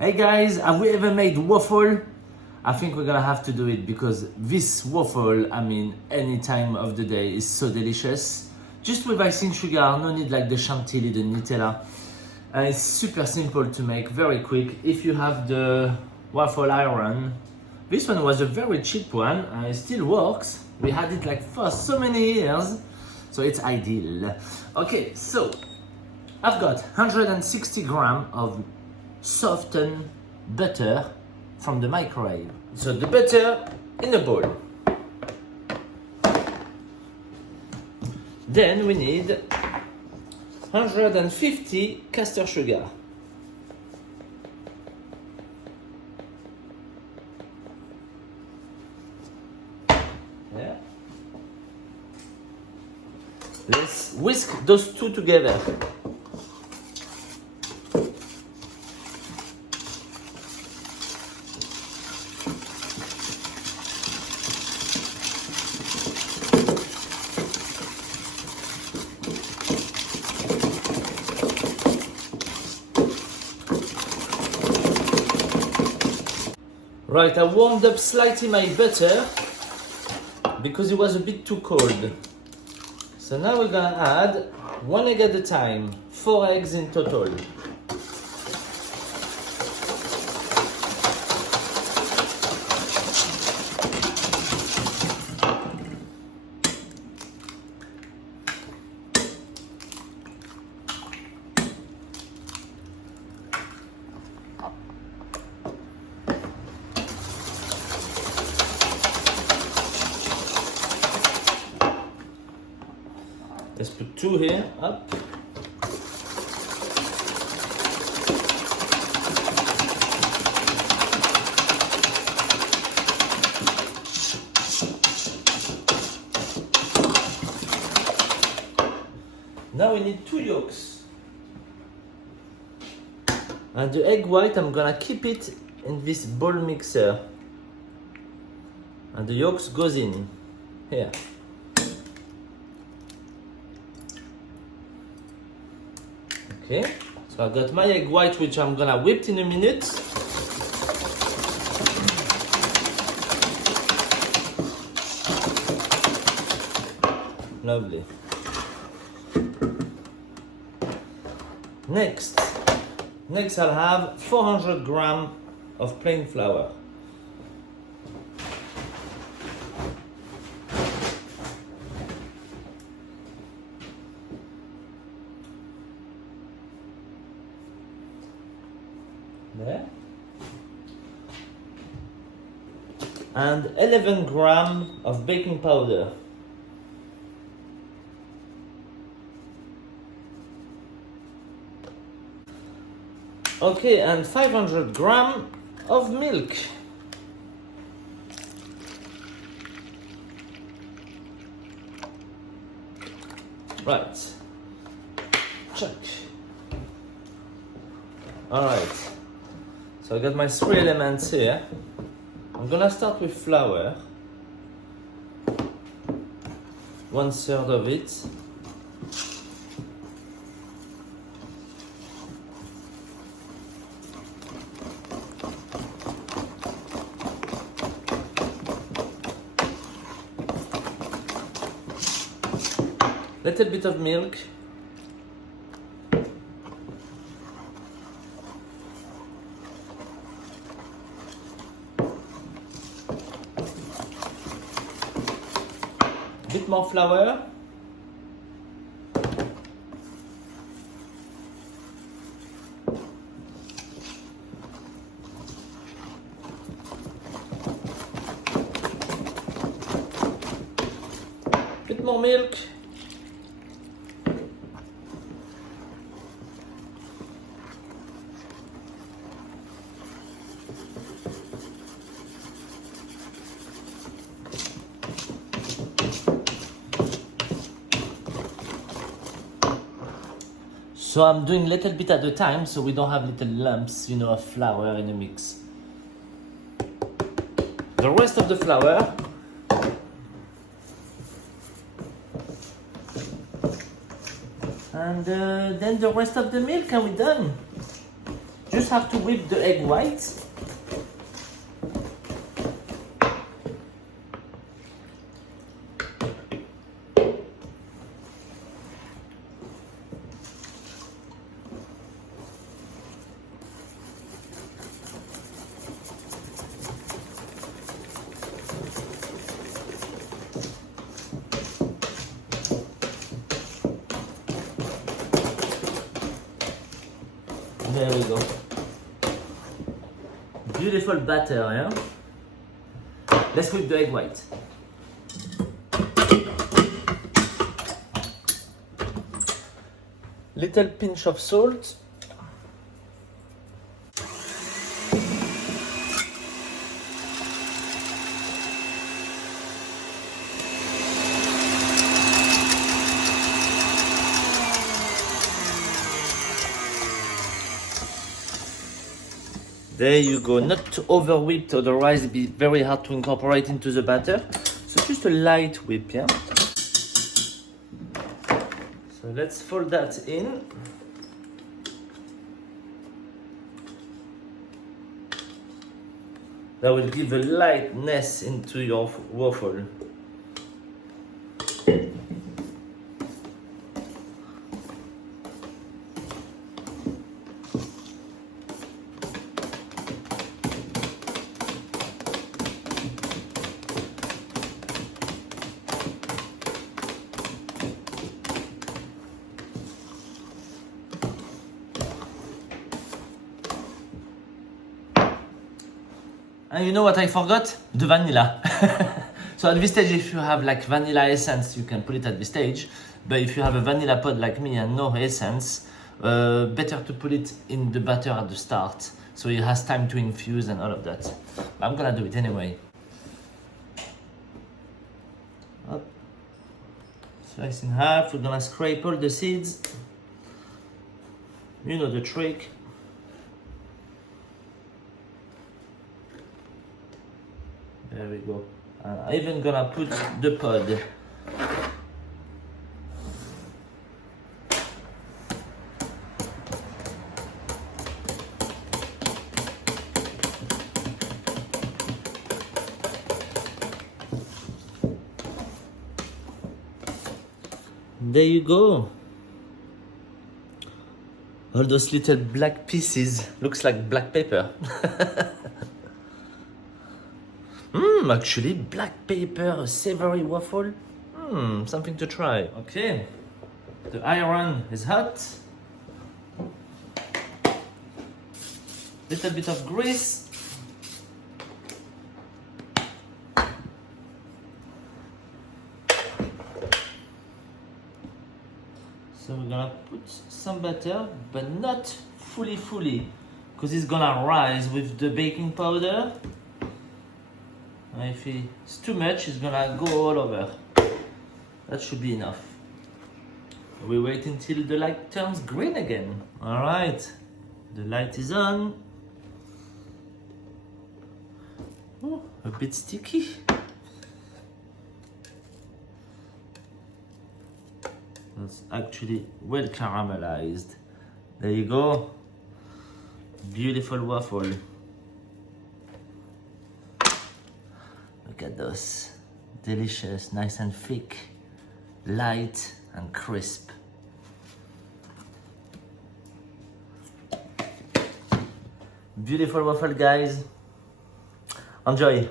Hey guys, have we ever made waffle? I think we're gonna have to do it because this waffle, any time of the day is so delicious. Just with icing sugar, no need like the chantilly, the Nutella. And it's super simple to make, very quick. If you have the waffle iron, this one was a very cheap one and it still works. We had it like for so many years, so it's ideal. Okay, so I've got 160 grams of softened butter from the microwave. So the butter in a bowl. Then we need 150 caster sugar. Yeah. Let's whisk those two together. Right, I warmed up slightly my butter because it was a bit too cold. So now we're gonna add 1 egg at a time, 4 eggs in total. Let's put 2 here, up. Now we need 2 yolks. And the egg white, I'm gonna keep it in this bowl mixer. And the yolks goes in here. Okay, so I got my egg white, which I'm gonna whip in a minute. Lovely. Next I'll have 400 grams of plain flour. There. And 11 grams of baking powder. Okay, and 500 grams of milk. Right. Check. All right. So I got my 3 elements here. I'm gonna start with flour. 1/3 of it. Little bit of milk. Bit more flour. Bit more milk. So I'm doing little bit at a time so we don't have little lumps, of flour in the mix. The rest of the flour. And then the rest of the milk and we're done. Just have to whip the egg white. There we go. Beautiful batter, yeah? Let's whip the egg white. Little pinch of salt. There you go, not over whipped, otherwise it'd be very hard to incorporate into the batter. So just a light whip, yeah? So let's fold that in. That will give a lightness into your waffle. And you know what I forgot? The vanilla. So at this stage, if you have like vanilla essence, you can put it at this stage. But if you have a vanilla pod like me and no essence, better to put it in the batter at the start, so it has time to infuse and all of that. But I'm gonna do it anyway. Up. Slice in half, we're gonna scrape all the seeds. You know the trick. There we go. I'm even gonna put the pod. There you go. All those little black pieces looks like black pepper. Actually, black pepper, savory waffle. Something to try. Okay, the iron is hot. Little bit of grease. So we're gonna put some butter, but not fully, because it's gonna rise with the baking powder. And if it's too much, it's gonna go all over. That should be enough. We wait until the light turns green again. All right, the light is on. Ooh, a bit sticky. That's actually well caramelized. There you go. Beautiful waffle. Look at those. Delicious, nice and thick, light and crisp. Beautiful waffle, guys. Enjoy.